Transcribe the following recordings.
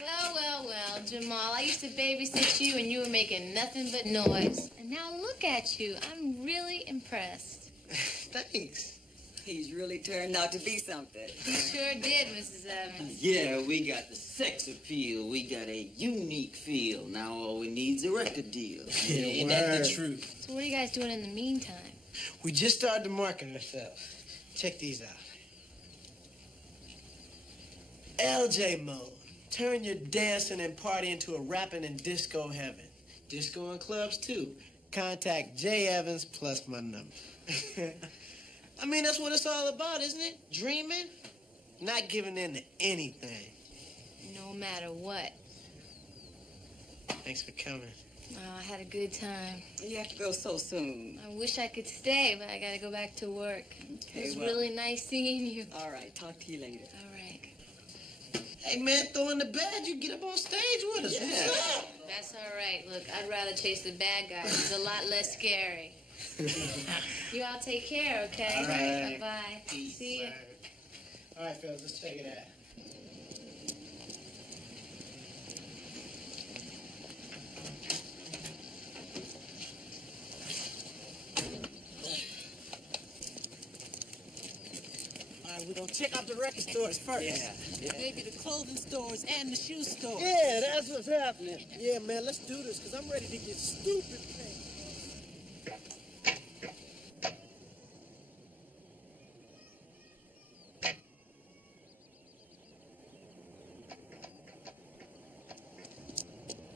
Well, Jamal, I used to babysit you and you were making nothing but noise. And now look at you. I'm really impressed. Thanks. He's really turned out to be something. You sure did, Mrs. Evans. Yeah, we got the sex appeal. We got a unique feel. Now all we need is a record deal. Yeah, ain't that the truth? So what are you guys doing in the meantime? We just started to market ourselves. Check these out. LJ mode. Turn your dancing and party into a rapping and disco heaven. Disco and clubs, too. Contact J. Evans plus my number. I mean, that's what it's all about, isn't it? Dreaming, not giving in to anything. No matter what. Thanks for coming. Oh, I had a good time. You have to go so soon. I wish I could stay, but I gotta go back to work. Okay, It was well. really nice seeing you. All right, talk to you later. All right. Hey, man, throw in the badge. You get up on stage with us. Yeah. What's up? That's all right. Look, I'd rather chase the bad guys. It's a lot less scary. You all take care, okay? All right. Bye-bye. See ya. All right, fellas, let's check it out. All right, we're gonna check out the record stores first. Yeah. Maybe the clothing stores and the shoe stores. Yeah, that's what's happening. Yeah, man, let's do this, because I'm ready to get stupid, man.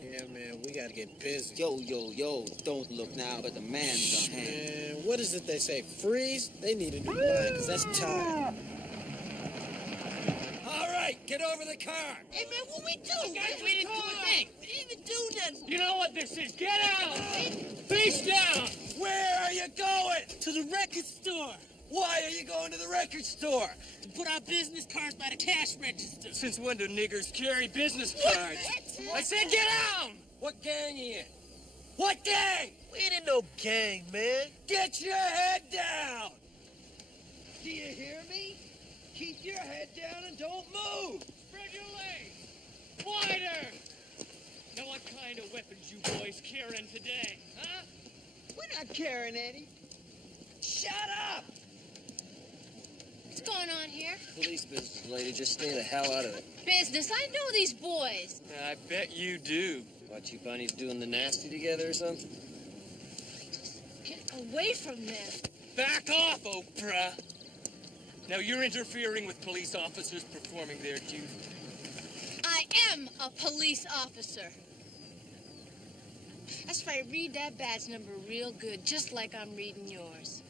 Yeah, man, we gotta get busy. Yo, don't look now, but the man's on hand. Man, what is it they say? Freeze? They need a new line, because that's tired. All right, get over the car. Hey, man, what we do? Guys, we didn't do a thing. We didn't even do nothing. You know what this is? Get out! Face down! Where are you going? To the record store. Why are you going to the record store? To put our business cards by the cash register. Since when do niggers carry business cards? I said get out! What gang you in? What gang? We ain't in no gang, man. Get your head down. Do you hear me? Keep your head down and don't move. Spread your legs! Wider! Now what kind of weapons you boys carrying today, huh? We're not carrying any. Shut up! What's going on here? Police business, lady. Just stay the hell out of it. Business. I know these boys. I bet you do. What, you bunnies doing the nasty together or something? Get away from them. Back off, Oprah! Now you're interfering with police officers performing their duty. I am a police officer. That's right. Read that badge number real good, just like I'm reading yours.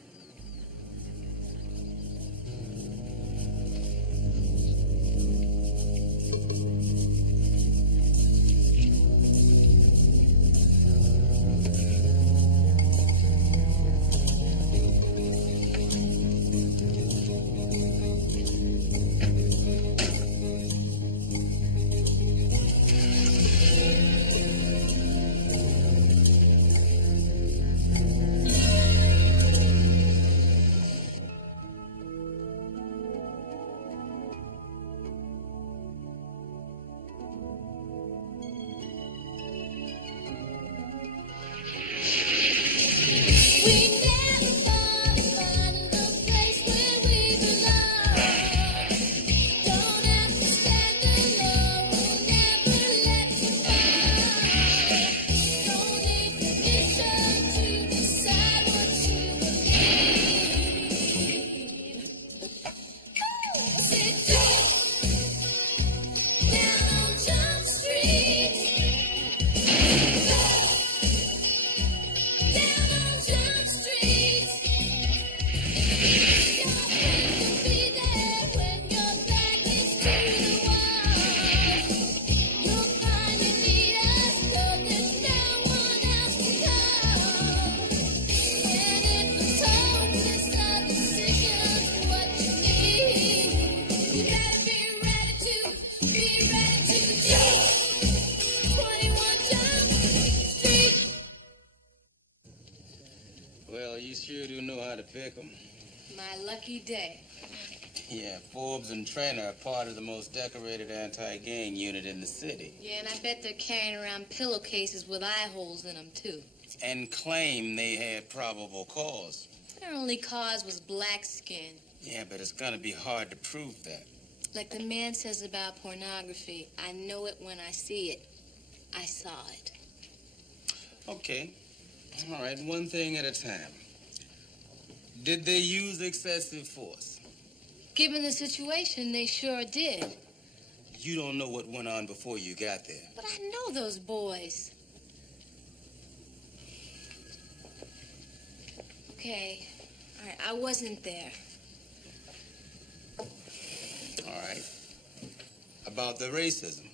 Well, you sure do know how to pick 'em. My lucky day. Yeah, Forbes and Trainer are part of the most decorated anti-gang unit in the city. Yeah, and I bet they're carrying around pillowcases with eye holes in them, too. And claim they had probable cause. Their only cause was black skin. Yeah, but it's gonna be hard to prove that. Like the man says about pornography, I know it when I see it. I saw it. Okay. All right, one thing at a time. Did they use excessive force? Given the situation, they sure did. You don't know what went on before you got there. But I know those boys. Okay. All right, I wasn't there. All right. About the racism.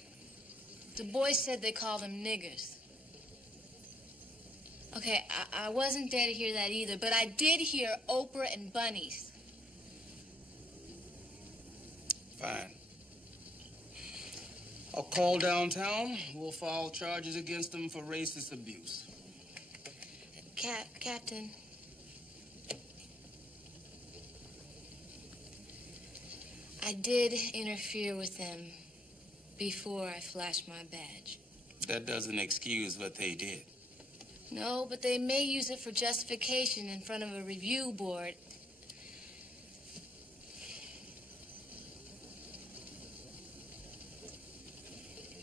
The boys said they called them niggers. Okay, I wasn't there to hear that either, but I did hear Oprah and bunnies. Fine. I'll call downtown. We'll file charges against them for racist abuse. Captain. I did interfere with them before I flashed my badge. That doesn't excuse what they did. No, but they may use it for justification in front of a review board.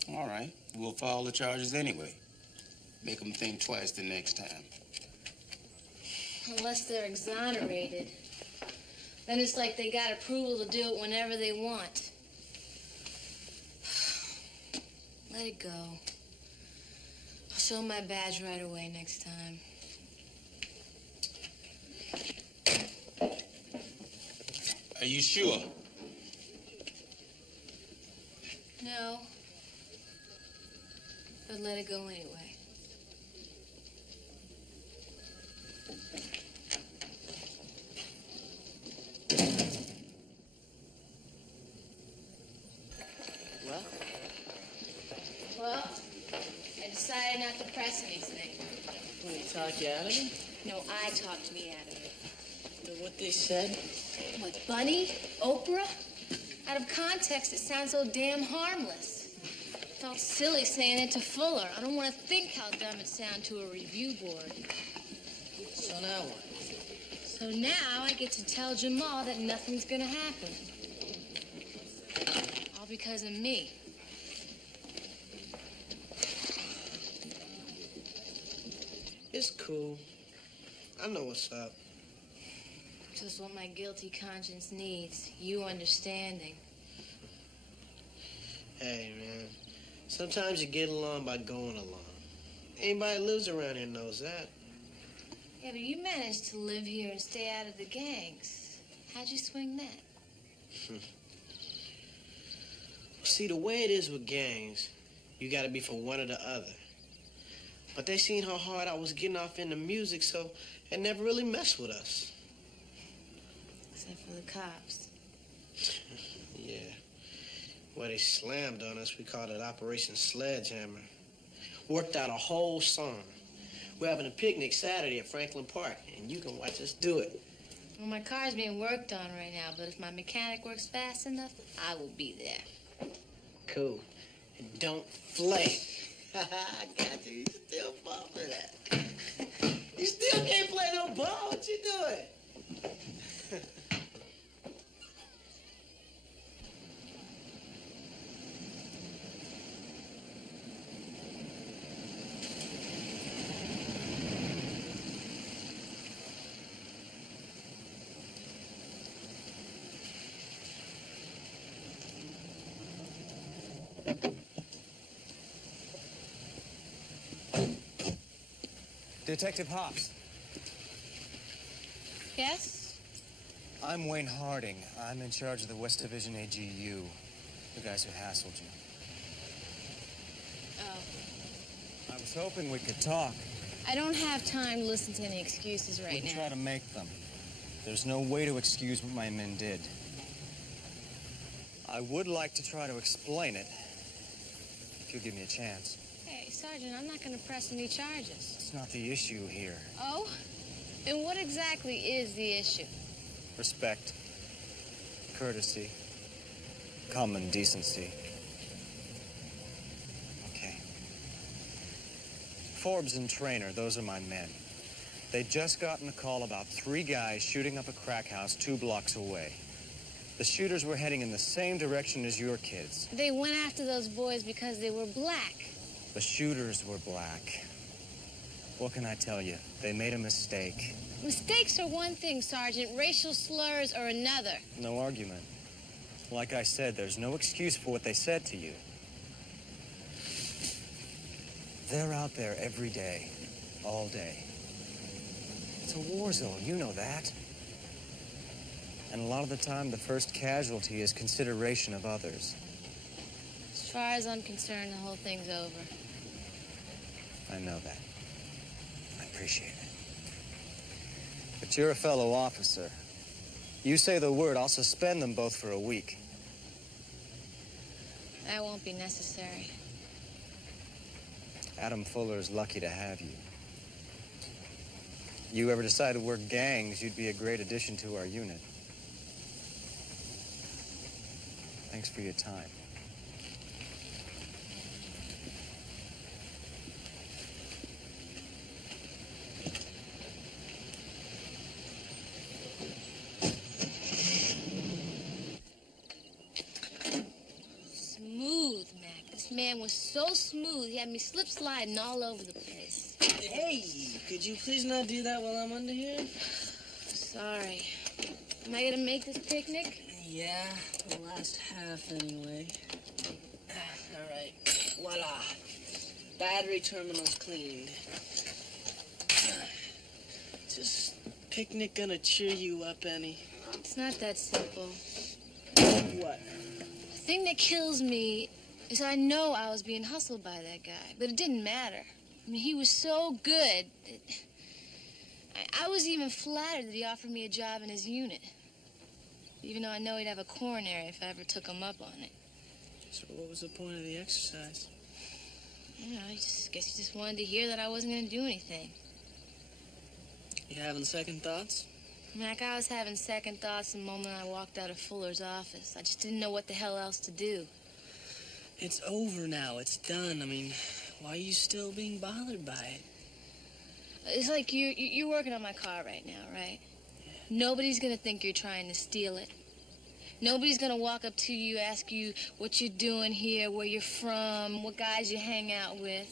All right. We'll file the charges anyway. Make them think twice the next time. Unless they're exonerated. Then it's like they got approval to do it whenever they want. Let it go. I'll show my badge right away next time. Are you sure? No. But let it go anyway. Well, I decided not to press anything. What, he talked you out of it? No, I talked me out of it. Know what they said? What, Bunny? Oprah? Out of context, it sounds so damn harmless. Felt silly saying it to Fuller. I don't want to think how dumb it sounded to a review board. So now what? So now I get to tell Jamal that nothing's gonna happen. All because of me. It's cool. I know what's up. Just what my guilty conscience needs. You understanding. Hey, man. Sometimes you get along by going along. Anybody who lives around here knows that. Yeah, but you managed to live here and stay out of the gangs. How'd you swing that? See, the way it is with gangs, you gotta be for one or the other. But they seen how hard I was getting off into music, so they never really messed with us. Except for the cops. Yeah. Well, they slammed on us. We called it Operation Sledgehammer. Worked out a whole song. We're having a picnic Saturday at Franklin Park, and you can watch us do it. Well, my car's being worked on right now, but if my mechanic works fast enough, I will be there. Cool. And don't flake. I got you. You still fall for that. You still can't play no ball. What you doing? Detective Hobbs. Yes? I'm Wayne Harding. I'm in charge of the West Division AGU, the guys who hassled you. Oh. I was hoping we could talk. I don't have time to listen to any excuses right We now. try to make them. There's no way to excuse what my men did. I would like to try to explain it, if you'll give me a chance. Hey, Sergeant, I'm not going to press any charges. It's not the issue here. Oh? And what exactly is the issue? Respect. courtesy, common decency. Okay. Forbes and Trainer, those are my men. They'd just gotten a call about 3 guys shooting up a crack house 2 blocks away. The shooters were heading in the same direction as your kids. They went after those boys because they were black. The shooters were black. What can I tell you? They made a mistake. Mistakes are one thing, Sergeant. Racial slurs are another. No argument. Like I said, there's no excuse for what they said to you. They're out there every day, all day. It's a war zone, you know that. And a lot of the time, the first casualty is consideration of others. As far as I'm concerned, the whole thing's over. I know that. I appreciate it. But you're a fellow officer. You say the word, I'll suspend them both for a week. That won't be necessary. Adam Fuller's lucky to have you. You ever decide to work gangs, you'd be a great addition to our unit. Thanks for your time. Smooth, Mac. This man was so smooth, he had me slip sliding all over the place. Hey, could you please not do that while I'm under here? Sorry. Am I gonna make this picnic? Yeah, the last half anyway. All right, voila. Battery terminal's cleaned. Just picnic gonna cheer you up any? It's not that simple. What? The thing that kills me is I know I was being hustled by that guy, but it didn't matter. I mean, he was so good. I was even flattered that he offered me a job in his unit. Even though I know he'd have a coronary if I ever took him up on it. So what was the point of the exercise? I don't know, I guess he just wanted to hear that I wasn't going to do anything. You having second thoughts? Mac, I was having second thoughts the moment I walked out of Fuller's office. I just didn't know what the hell else to do. It's over now. It's done. I mean, why are you still being bothered by it? It's like you're working on my car right now, right? Nobody's gonna think you're trying to steal it. Nobody's gonna walk up to you, ask you what you're doing here, where you're from, what guys you hang out with.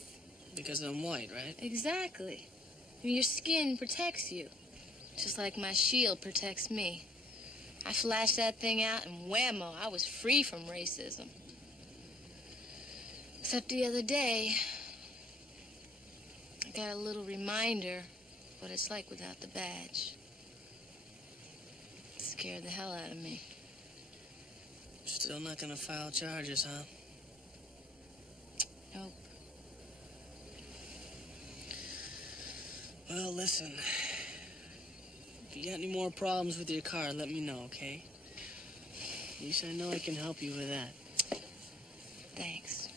Because I'm white, right? Exactly. I mean, your skin protects you, just like my shield protects me. I flashed that thing out and whammo, I was free from racism. Except the other day, I got a little reminder of what it's like without the badge. It scared the hell out of me. Still not gonna file charges, huh? Nope. Well, listen. If you got any more problems with your car, let me know, okay? At least I know I can help you with that. Thanks.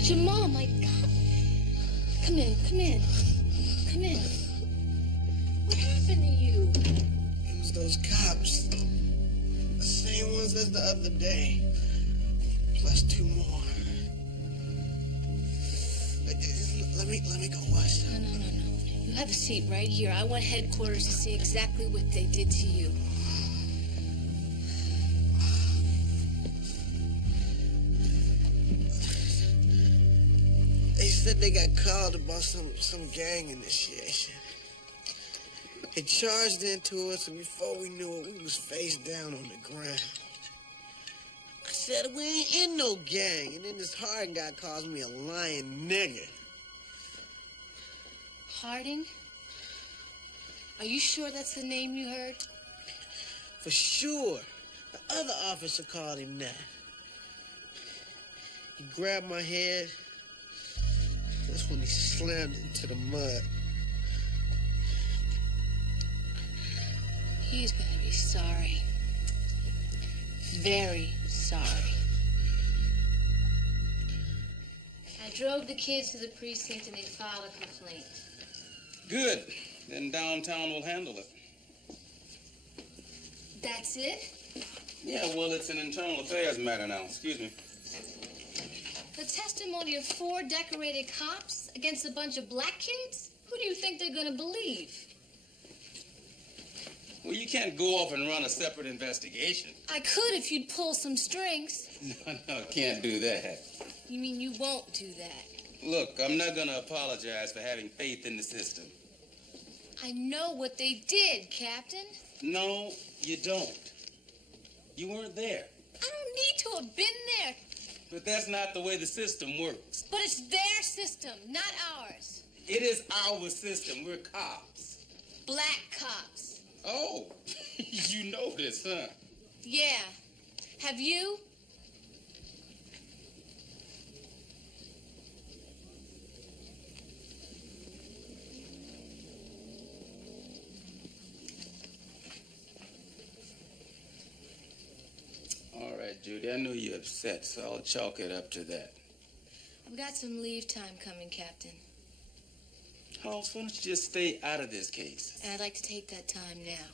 Your mom, my God. Come in, come in. Come in. What happened to you? It was those cops. The same ones as the other day. Plus 2 more. Let me go watch them. No. You have a seat right here. I want headquarters to see exactly what they did to you. They said they got called about some gang initiation. They charged into us, and before we knew it, we was face down on the ground. I said, we ain't in no gang. And then this Harding guy calls me a lying nigger. Harding? Are you sure that's the name you heard? For sure. The other officer called him that. He grabbed my head. That's when he slammed into the mud. He's gonna be sorry. Very sorry. I drove the kids to the precinct and they filed a complaint. Good. Then downtown will handle it. That's it? Yeah, well, it's an internal affairs matter now. Excuse me. The testimony of 4 decorated cops against a bunch of black kids? Who do you think they're gonna believe? Well, you can't go off and run a separate investigation. I could if you'd pull some strings. No, can't do that. You mean you won't do that? Look, I'm not going to apologize for having faith in the system. I know what they did, Captain. No, you don't. You weren't there. I don't need to have been there. But that's not the way the system works. But it's their system, not ours. It is our system. We're cops. Black cops. Oh, you know this, huh? Yeah. Have you? All right, Judy, I know you're upset, so I'll chalk it up to that. I've got some leave time coming, Captain. Hoss, why don't you just stay out of this case? And I'd like to take that time now.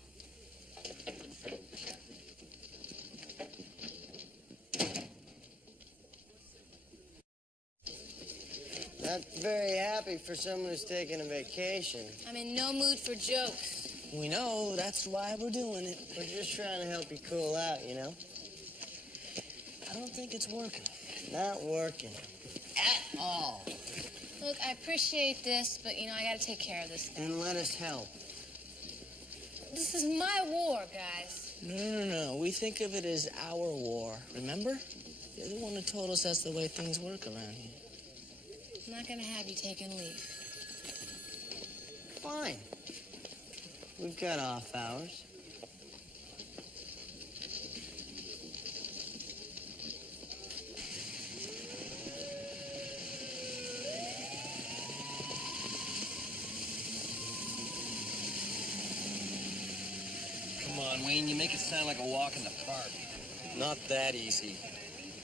Not very happy for someone who's taking a vacation. I'm in no mood for jokes. We know, that's why we're doing it. We're just trying to help you cool out, you know? I don't think it's working. Not working. At all. Look, I appreciate this, but, you know, I gotta take care of this thing. And let us help. This is my war, guys. No. We think of it as our war, remember? You're the one who told us that's the way things work around here. I'm not gonna have you taking leave. Fine. We've got off hours. Come on, Wayne, you make it sound like a walk in the park. Not that easy.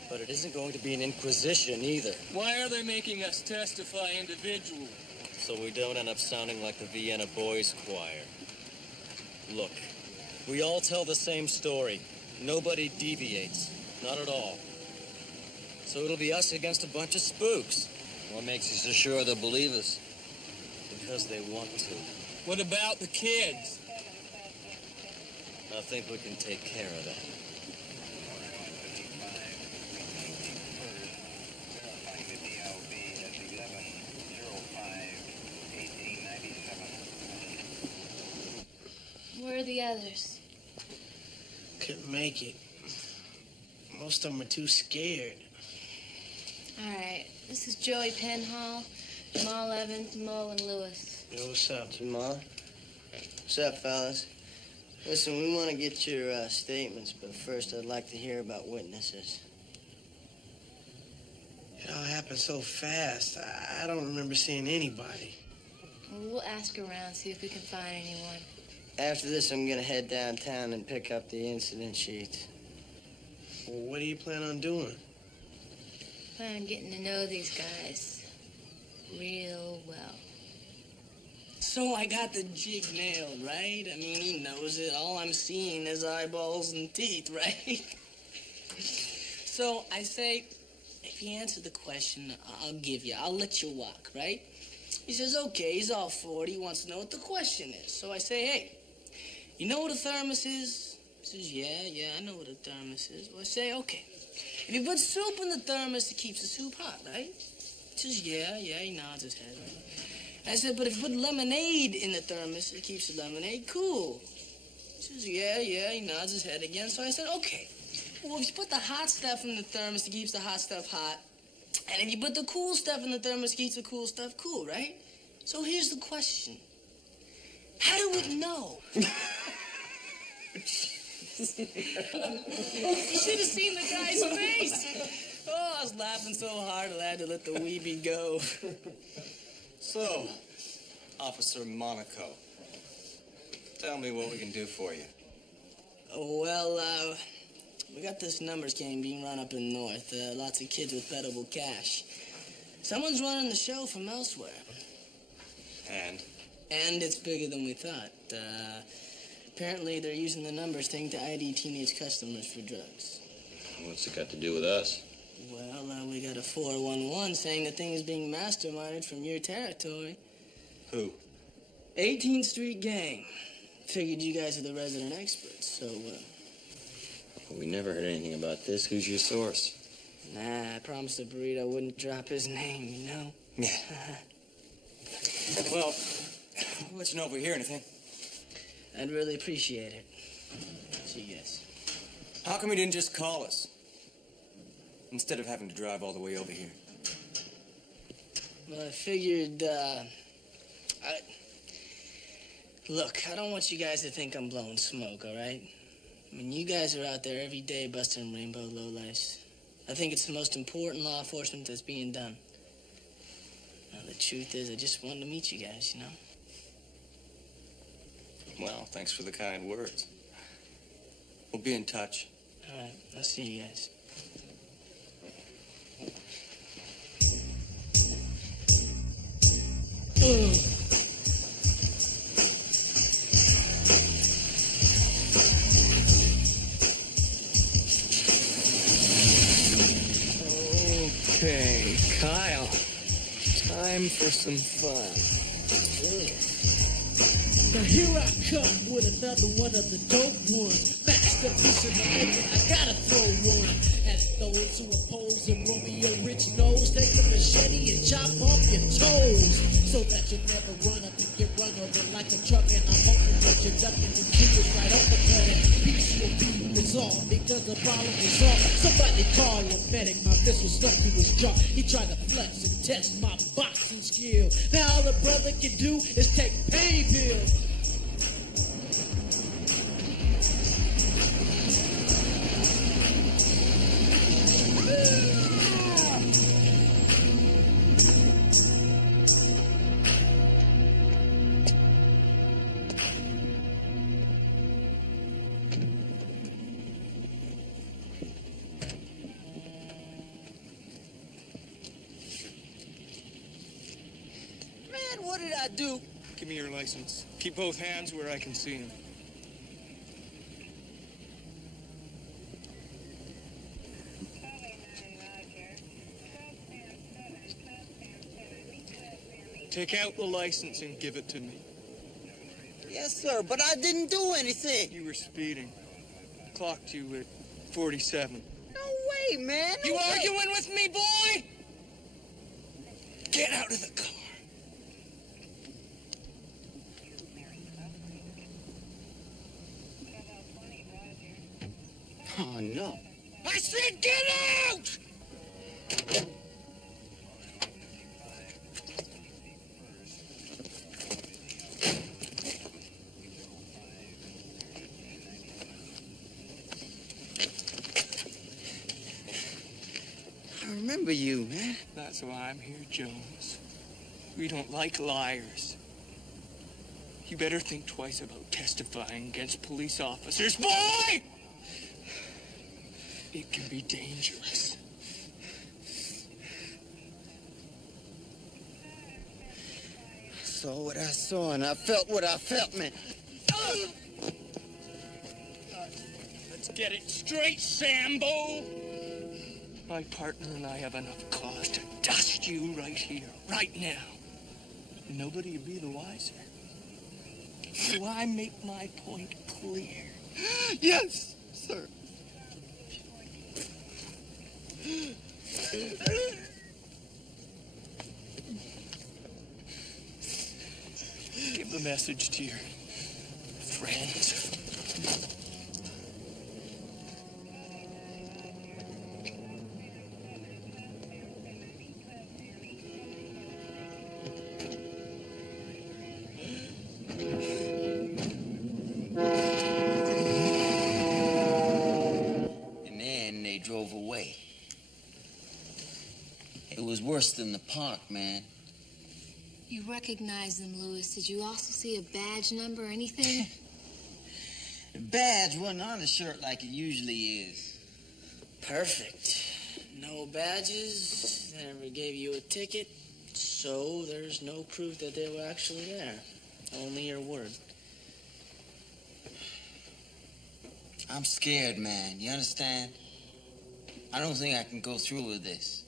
But it isn't going to be an inquisition either. Why are they making us testify individually? So we don't end up sounding like the Vienna Boys Choir. Look, we all tell the same story. Nobody deviates. Not at all. So it'll be us against a bunch of spooks. What makes you so sure they'll believe us? Because they want to. What about the kids? I think we can take care of that. Where are the others? Couldn't make it. Most of them are too scared. All right, this is Joey Penhall, Jamal Evans, Mo, and Lewis. Yo, what's up? Jamal? What's up, fellas? Listen, we want to get your statements, but first I'd like to hear about witnesses. It all happened so fast. I don't remember seeing anybody. Well, we'll ask around, see if we can find anyone. After this, I'm going to head downtown and pick up the incident sheet. Well, what do you plan on doing? Plan on getting to know these guys real well. So I got the jig nailed, right? I mean, he knows it. All I'm seeing is eyeballs and teeth, right? So I say, if you answer the question, I'll let you walk, right? He says, okay, he's all for it. He wants to know what the question is. So I say, hey, you know what a thermos is? He says, yeah, I know what a thermos is. Well, I say, okay, if you put soup in the thermos, it keeps the soup hot, right? He says, yeah, he nods his head, right? I said, but if you put lemonade in the thermos, it keeps the lemonade cool. He says, yeah, he nods his head again. So I said, okay, well, if you put the hot stuff in the thermos, it keeps the hot stuff hot. And if you put the cool stuff in the thermos, it keeps the cool stuff cool, right? So here's the question. How do we know? You should have seen the guy's face. Oh, I was laughing so hard I had to let the weeby go. So, Officer Monaco, tell me what we can do for you. Well, we got this numbers game being run up in the north. Lots of kids with bettable cash. Someone's running the show from elsewhere. And? And it's bigger than we thought. Apparently they're using the numbers thing to ID teenage customers for drugs. What's it got to do with us? Well, we got a 411 saying the thing is being masterminded from your territory. Who? 18th Street Gang. Figured you guys are the resident experts, so, We never heard anything about this. Who's your source? Nah, I promised the burrito I wouldn't drop his name, you know? Yeah. Well, I'll let you know if we hear anything. I'd really appreciate it. See you guys. How come you didn't just call us? Instead of having to drive all the way over here. Well, I figured, Look, I don't want you guys to think I'm blowing smoke, all right? I mean, you guys are out there every day busting rainbow lowlifes. I think it's the most important law enforcement that's being done. Now, the truth is, I just wanted to meet you guys, you know? Well, thanks for the kind words. We'll be in touch. All right, I'll see you guys. Okay, Kyle. Time for some fun. Now here I come with another one of the dope ones. Masterpiece in the making, I gotta throw one at those who oppose and Romeo Rich nose. Take a machete and chop off your toes, so that you never run up and get run over like a truck. And I'm hoping that you're ducking the Judas right uppercutting. Peace will be resolved because the problem is solved. Somebody call a medic, my fist was stuck to his jaw. He tried to flex and test my boxing skill. Now all the brother can do is take pain pills. Man, what did I do? Give me your license. Keep both hands where I can see them. Take out the license and give it to me. Yes, sir, but I didn't do anything. You were speeding. Clocked you at 47. No way, man. You arguing with me, boy? Get out of the car. Oh, no. I said get out! I remember you, man. That's why I'm here, Jones. We don't like liars. You better think twice about testifying against police officers, boy! It can be dangerous. I saw what I saw and I felt what I felt, man. Let's get it straight, Sambo! My partner and I have enough cause to dust you right here, right now. Nobody will be the wiser. Do I make my point clear? Yes, sir. Give the message to your friends. And then they drove away. It was worse than the park, man. You recognize them, Louis. Did you also see a badge number or anything? The badge wasn't on the shirt like it usually is. Perfect. No badges, they never gave you a ticket, so there's no proof that they were actually there. Only your word. I'm scared, man. You understand? I don't think I can go through with this.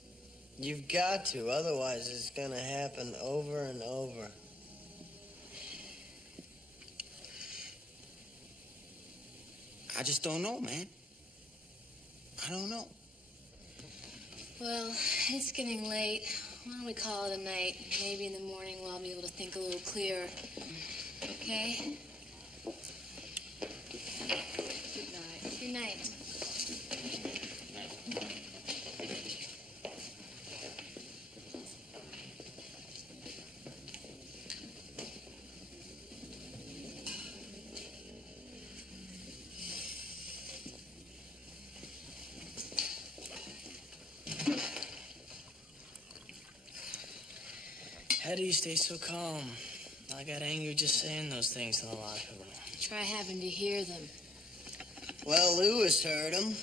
You've got to, otherwise it's gonna happen over and over. I just don't know, man. I don't know. Well, it's getting late. Why don't we call it a night? Maybe in the morning we'll be able to think a little clearer. Okay? Good night. Good night. How do you stay so calm? I got angry just saying those things in the locker room. Try having to hear them. Well, Lewis heard him,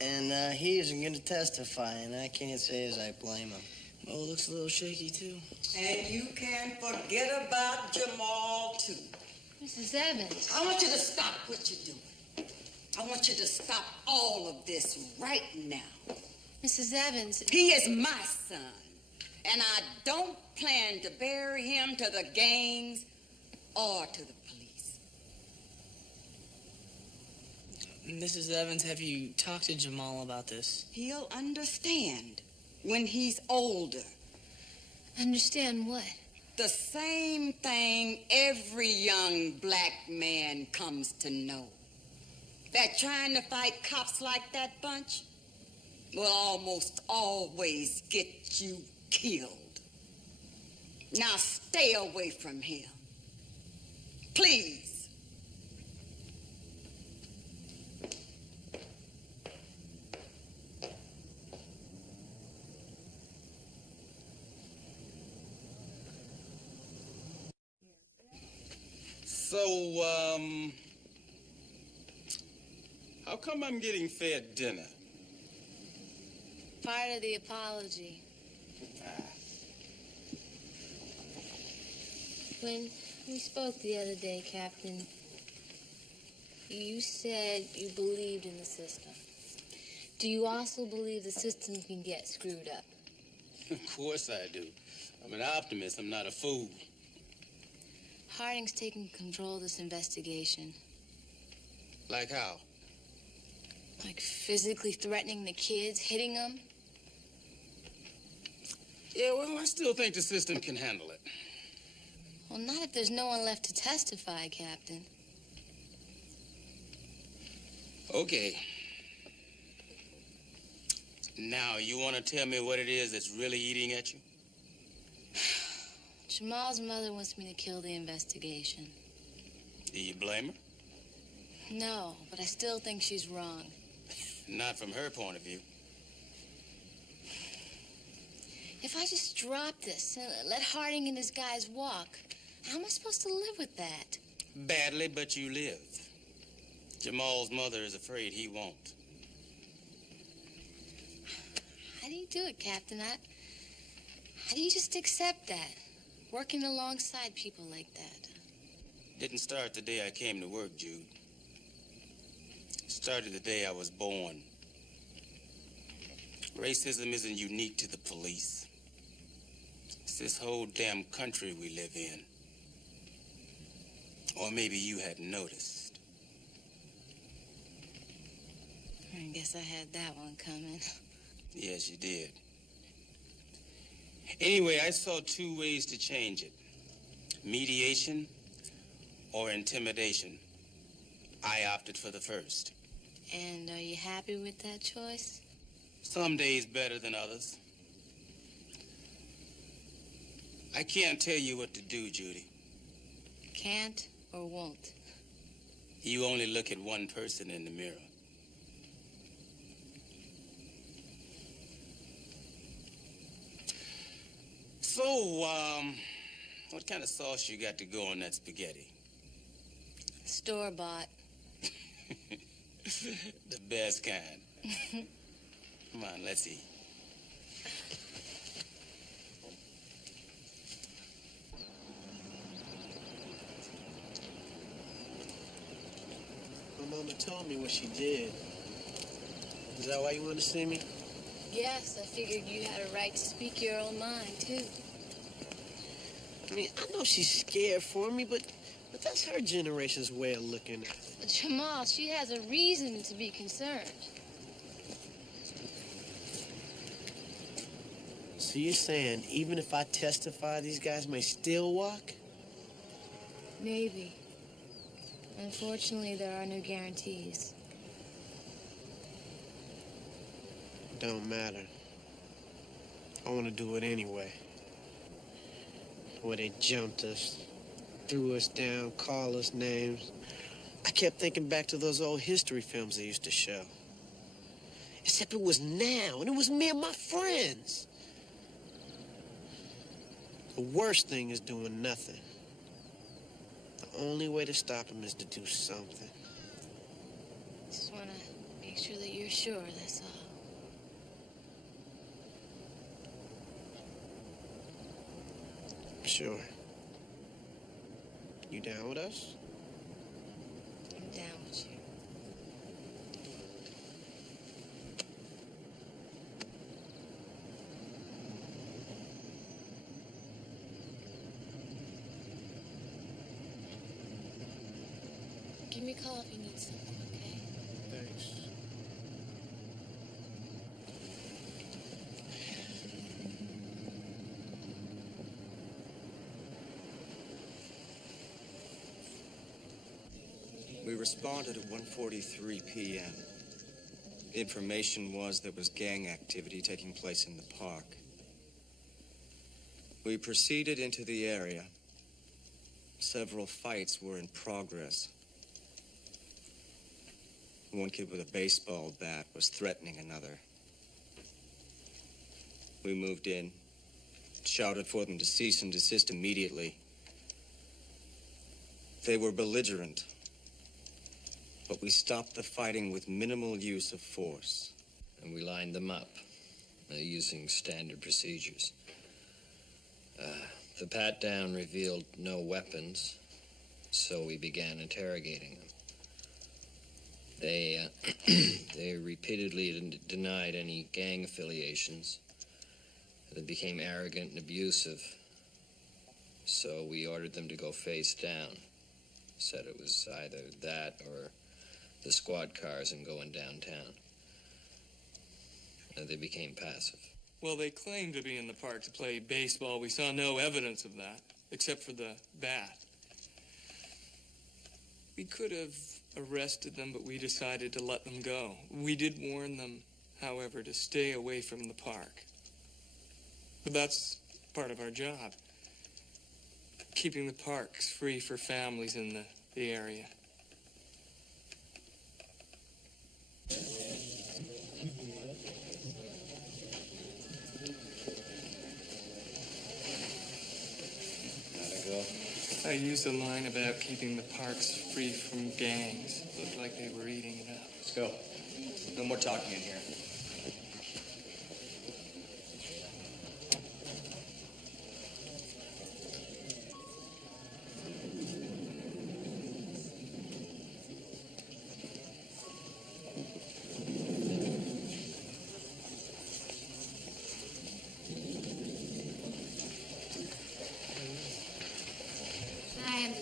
and he isn't going to testify, and I can't say as I blame him. Oh, looks a little shaky, too. And you can forget about Jamal, too. Mrs. Evans. I want you to stop what you're doing. I want you to stop all of this right now. Mrs. Evans. He is my son, and I don't plan to bury him to the gangs or to the police. Mrs. Evans, have you talked to Jamal about this? He'll understand when he's older. Understand what? The same thing every young black man comes to know. That trying to fight cops like that bunch will almost always get you killed. Now stay away from him. Please. So, how come I'm getting fed dinner? Part of the apology. When we spoke the other day, Captain, you said you believed in the system. Do you also believe the system can get screwed up? Of course I do. I'm an optimist. I'm not a fool. Harding's taking control of this investigation. Like how? Like physically threatening the kids, hitting them? Yeah, well, I still think the system can handle it. Well, not if there's no one left to testify, Captain. Okay. Now, you want to tell me what it is that's really eating at you? Jamal's mother wants me to kill the investigation. Do you blame her? No, but I still think she's wrong. Not from her point of view. If I just drop this and let Harding and his guys walk, how am I supposed to live with that? Badly, but you live. Jamal's mother is afraid he won't. How do you do it, Captain? How do you just accept that? Working alongside people like that. Didn't start the day I came to work, Jude. Started the day I was born. Racism isn't unique to the police. It's this whole damn country we live in. Or maybe you hadn't noticed. I guess I had that one coming. Yes, you did. Anyway, I saw two ways to change it. Mediation or intimidation. I opted for the first. And are you happy with that choice? Some days better than others. I can't tell you what to do, Judy. Can't or won't? You only look at one person in the mirror. So, what kind of sauce you got to go on that spaghetti? Store-bought. The best kind. Come on, let's eat. My mama told me what she did. Is that why you want to see me? Yes, I figured you had a right to speak your own mind, too. I mean, I know she's scared for me, but that's her generation's way of looking at it. But Jamal, she has a reason to be concerned. So you're saying even if I testify, these guys may still walk? Maybe. Unfortunately, there are no guarantees. Don't matter. I want to do it anyway. Where they jumped us, threw us down, called us names. I kept thinking back to those old history films they used to show. Except it was now, and it was me and my friends. The worst thing is doing nothing. The only way to stop them is to do something. Just want to make sure that you're sure, that's all. Sure. You down with us? I'm down with you. Give me a call if you need something, okay? Thanks. We responded at 1:43 p.m. The information was there was gang activity taking place in the park. We proceeded into the area. Several fights were in progress. One kid with a baseball bat was threatening another. We moved in, shouted for them to cease and desist immediately. They were belligerent, but we stopped the fighting with minimal use of force. And we lined them up using standard procedures. The pat-down revealed no weapons, so we began interrogating them. They repeatedly denied any gang affiliations. They became arrogant and abusive, so we ordered them to go face down. Said it was either that or the squad cars and going downtown. They became passive. Well, they claimed to be in the park to play baseball. We saw no evidence of that, except for the bat. We could have arrested them, but we decided to let them go. We did warn them, however, to stay away from the park. But that's part of our job, keeping the parks free for families in the area. I used a line about keeping the parks free from gangs. Looked like they were eating it up. Let's go. No more talking in here.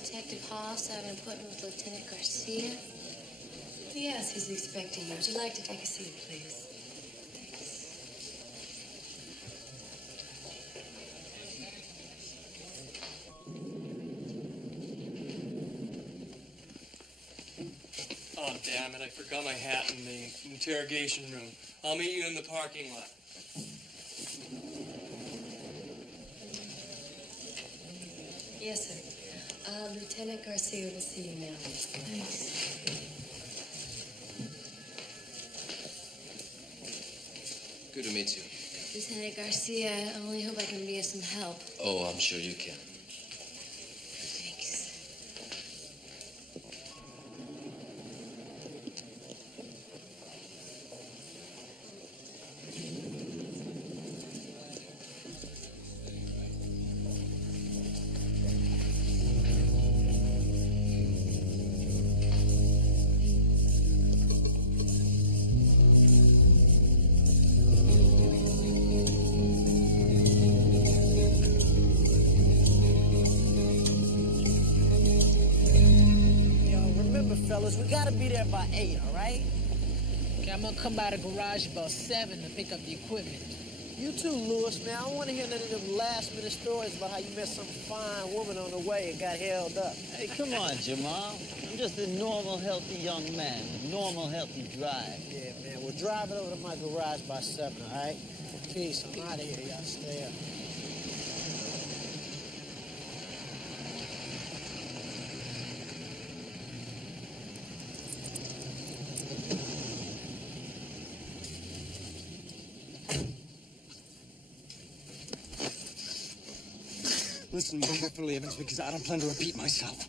Detective Hoss, I have an appointment with Lieutenant Garcia. Yes, he's expecting you. Would you like to take a seat, please? Oh, damn it, I forgot my hat in the interrogation room. I'll meet you in the parking lot. Yes, sir. Lieutenant Garcia will see you now. Thanks. Good to meet you. Lieutenant Garcia, I only hope I can be of some help. Oh, I'm sure you can. Thanks. Fellas, we gotta be there by 8, all right? Okay, I'm gonna come by the garage about 7 to pick up the equipment. You too, Lewis, man. I don't want to hear none of them last-minute stories about how you met some fine woman on the way and got held up. Hey, come on, Jamal. I'm just a normal, healthy young man with normal, healthy drive. Yeah, man. We'll drive it over to my garage by 7, all right? Peace. I'm out of here. Y'all stay up. Listen, Buffalo Evans, because I don't plan to repeat myself.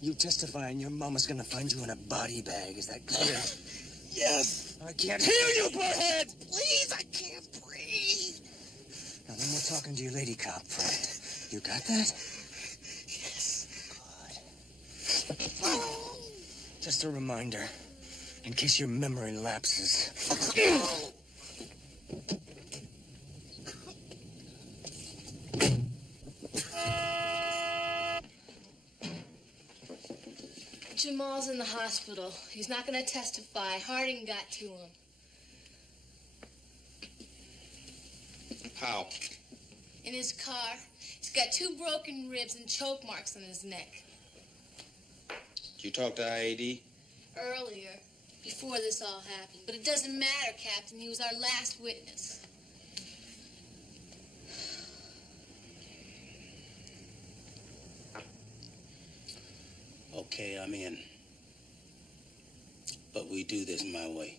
You testify and your mama's gonna find you in a body bag. Is that clear? Yes! I can't hear you, Burhead! Please, I can't breathe! Now, then we're talking to your lady cop friend. You got that? Yes. Good. Just a reminder, in case your memory lapses. Jamal's in the hospital. He's not going to testify. Harding got to him. How? In his car. He's got 2 broken ribs and choke marks on his neck. Did you talk to IAD? Earlier, before this all happened. But it doesn't matter, Captain. He was our last witness. Okay, I'm in. But we do this my way.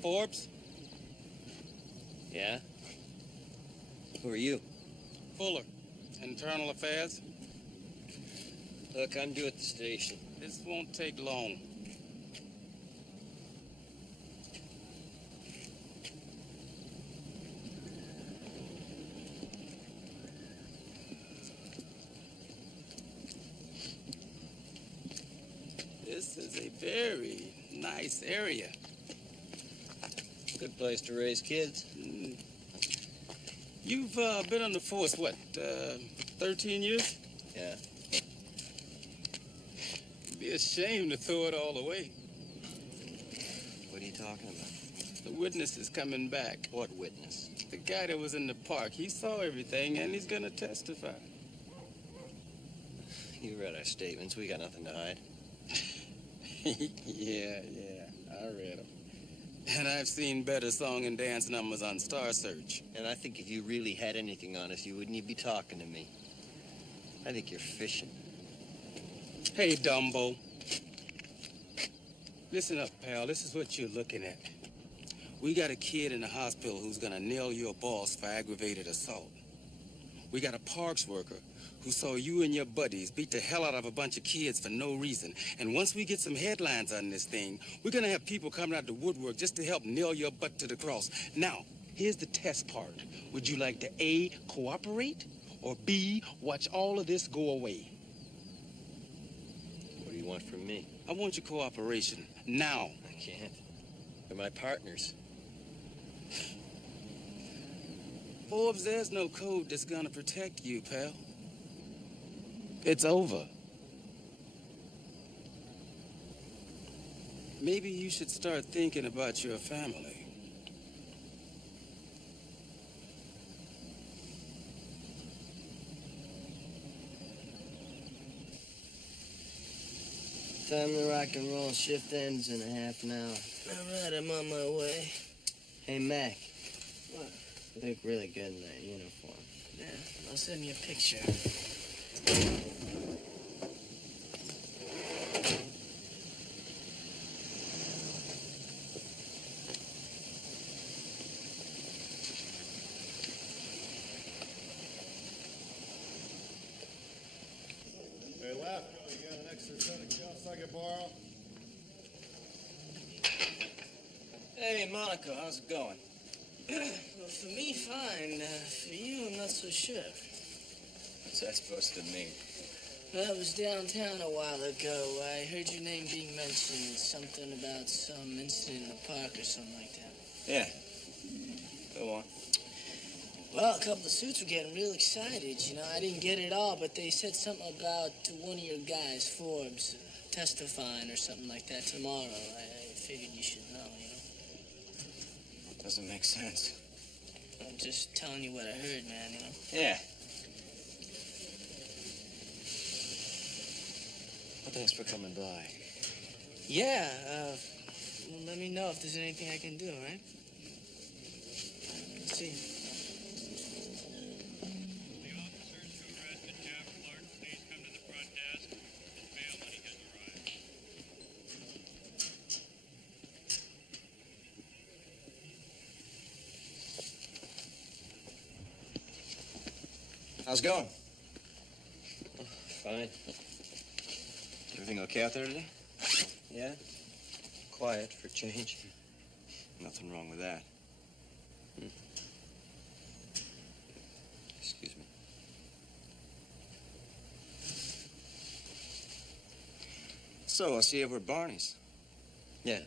Forbes? Yeah? Who are you? Fuller. Internal Affairs? Look, I'm due at the station. This won't take long. This is a very nice area. Good place to raise kids. You've been on the force, what, 13 years? Yeah. It'd be a shame to throw it all away. What are you talking about? The witness is coming back. What witness? The guy that was in the park. He saw everything, and he's gonna testify. You read our statements. We got nothing to hide. Yeah, I read them. And I've seen better song and dance numbers on Star Search. And I think if you really had anything on us, you wouldn't even be talking to me. I think you're fishing. Hey, Dumbo. Listen up, pal. This is what you're looking at. We got a kid in the hospital who's gonna nail your boss for aggravated assault. We got a parks worker who saw you and your buddies beat the hell out of a bunch of kids for no reason. And once we get some headlines on this thing, we're gonna have people coming out the woodwork just to help nail your butt to the cross. Now, here's the test part. Would you like to A, cooperate, or B, watch all of this go away? What do you want from me? I want your cooperation, now. I can't. They're my partners. Forbes, there's no code that's gonna protect you, pal. It's over. Maybe you should start thinking about your family. Time to rock and roll. Shift ends in a half an hour. All right, I'm on my way. Hey, Mac. What? You look really good in that uniform. Yeah, I'll send you a picture. Hey, left. You got an extra set of cuffs I can borrow? Hey, Monaco, how's it going? Well, for me, fine. For you, I'm not so sure. What's that supposed to mean? Well, I was downtown a while ago. I heard your name being mentioned. Something about some incident in the park or something like that. Yeah. Go on. Well, a couple of suits were getting real excited. You know, I didn't get it all, but they said something about one of your guys, Forbes, testifying or something like that tomorrow. I figured you should know, you know. Doesn't make sense. I'm just telling you what I heard, man, you know. Yeah. Well, thanks for coming by. Yeah, well, let me know if there's anything I can do, all right? Let's see. How's it going? Fine. Everything okay out there today? Yeah? Quiet for change. Nothing wrong with that. Excuse me. So, I'll see you over at Barney's. Yeah.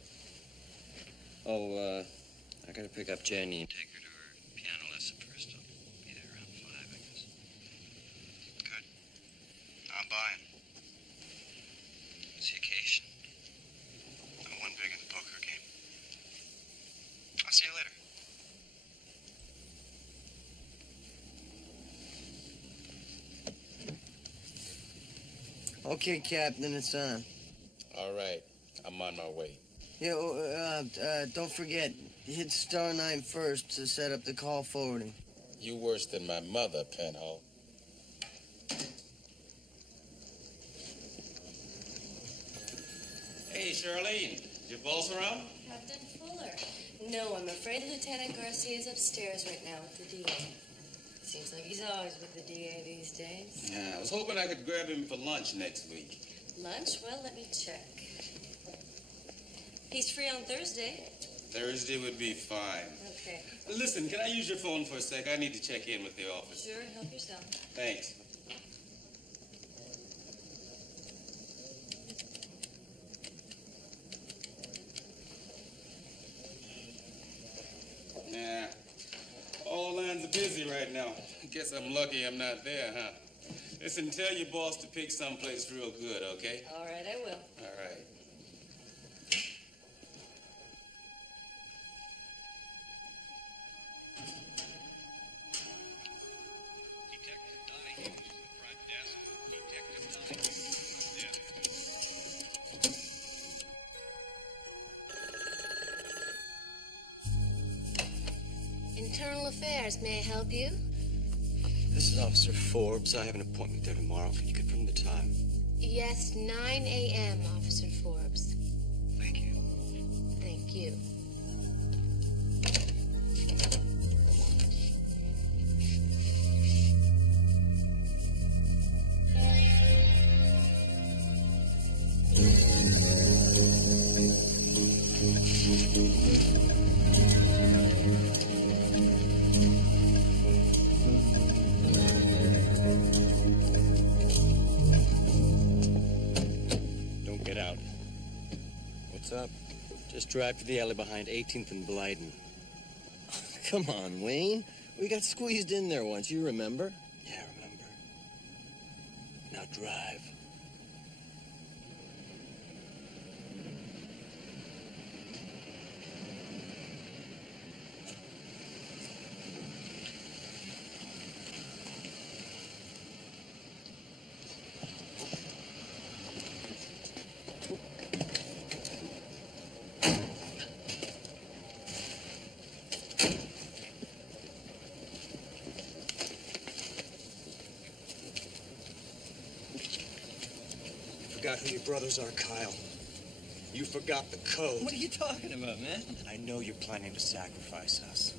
Oh, I gotta pick up Jenny and take her to her piano lesson first. I'll be there around 5, I guess. Good. I'm buying. It's the occasion. I'm one big in the poker game. I'll see you later. Okay, Captain, it's on. All right. I'm on my way. Yeah, don't forget, hit *9 first to set up the call forwarding. You worse than my mother, Pinhole. Hey, Charlene. Is your boss around? Captain Fuller. No, I'm afraid Lieutenant Garcia's upstairs right now with the DA. Seems like he's always with the DA these days. Yeah, I was hoping I could grab him for lunch next week. Lunch? Well, let me check. He's free on Thursday. Thursday would be fine. Okay. Listen, can I use your phone for a sec? I need to check in with the office. Sure, help yourself. Thanks. Yeah. All lines are busy right now. Guess I'm lucky I'm not there, huh? Listen, tell your boss to pick someplace real good, okay? All right, I will. All right. Internal Affairs, may I help you? This is Officer Forbes. I have an appointment there tomorrow. Can you confirm the time? Yes, 9 a.m., Officer Forbes. Thank you. Thank you. Don't get out. What's up? Just drive to the alley behind 18th and Blyden. Come on, Wayne. We got squeezed in there once, you remember? Yeah, I remember. Now drive. who your brothers are, Kyle. You forgot the code. What are you talking about, man? I know you're planning to sacrifice us.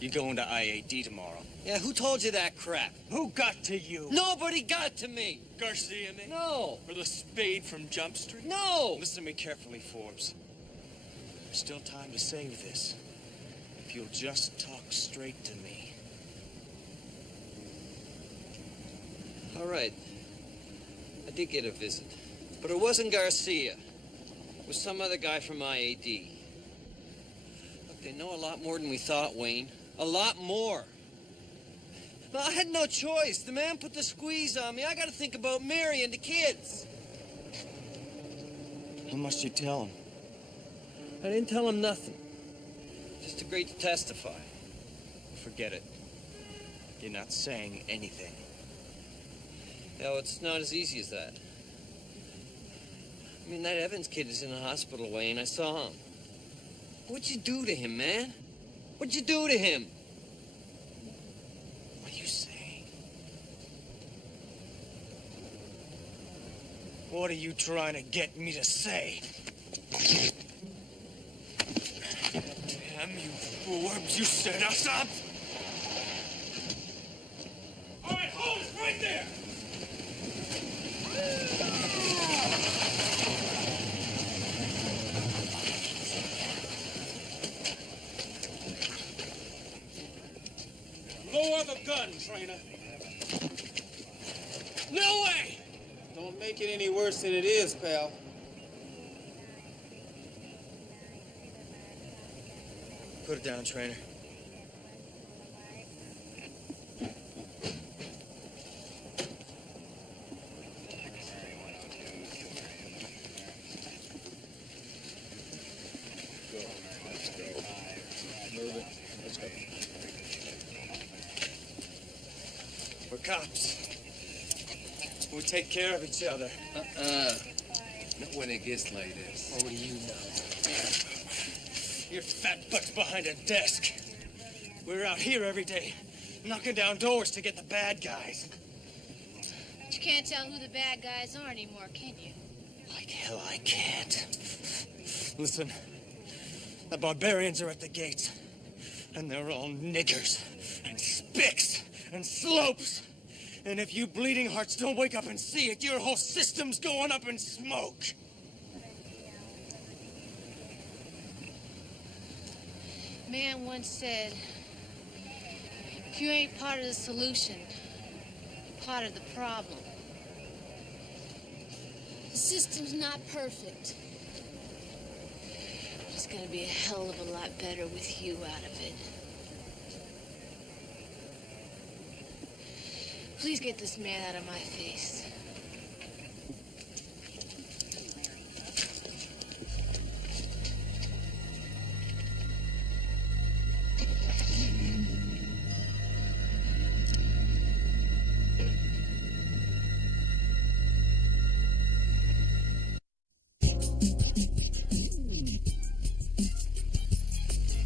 You're going to IAD tomorrow. Yeah, who told you that crap? Who got to you? Nobody got to me. Garcia, man? No. Or the spade from Jump Street? No. Listen to me carefully, Forbes. There's still time to save this. If you'll just talk straight to me. All right. I did get a visit. But it wasn't Garcia. It was some other guy from IAD. Look, they know a lot more than we thought, Wayne. A lot more. But I had no choice. The man put the squeeze on me. I gotta think about Mary and the kids. How much did you tell him? I didn't tell him nothing. Just agreed to testify. Forget it. You're not saying anything. No, it's not as easy as that. I mean, that Evans kid is in the hospital, Wayne. I saw him. What'd you do to him, man? What'd you do to him? What are you saying? What are you trying to get me to say? Damn you, Forbes, you set us up! All right, hold it right there. Lower the gun, Trainer. No way! Don't make it any worse than it is, pal. Put it down, Trainer. We're cops. We take care of each other. Not when it gets like this. What do you know? Your fat butt's behind a desk. We're out here every day, knocking down doors to get the bad guys. But you can't tell who the bad guys are anymore, can you? Like hell I can't. Listen, the barbarians are at the gates, and they're all niggers and spicks and slopes. And if you bleeding hearts don't wake up and see it, your whole system's going up in smoke. Man once said, if you ain't part of the solution, you're part of the problem. The system's not perfect. But it's gonna be a hell of a lot better with you out of it. Please get this man out of my face.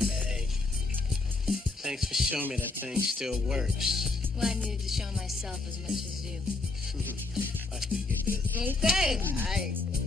Hey, thanks for showing me that thing still works. Well, I needed to show myself as much as you. I think it does. Okay.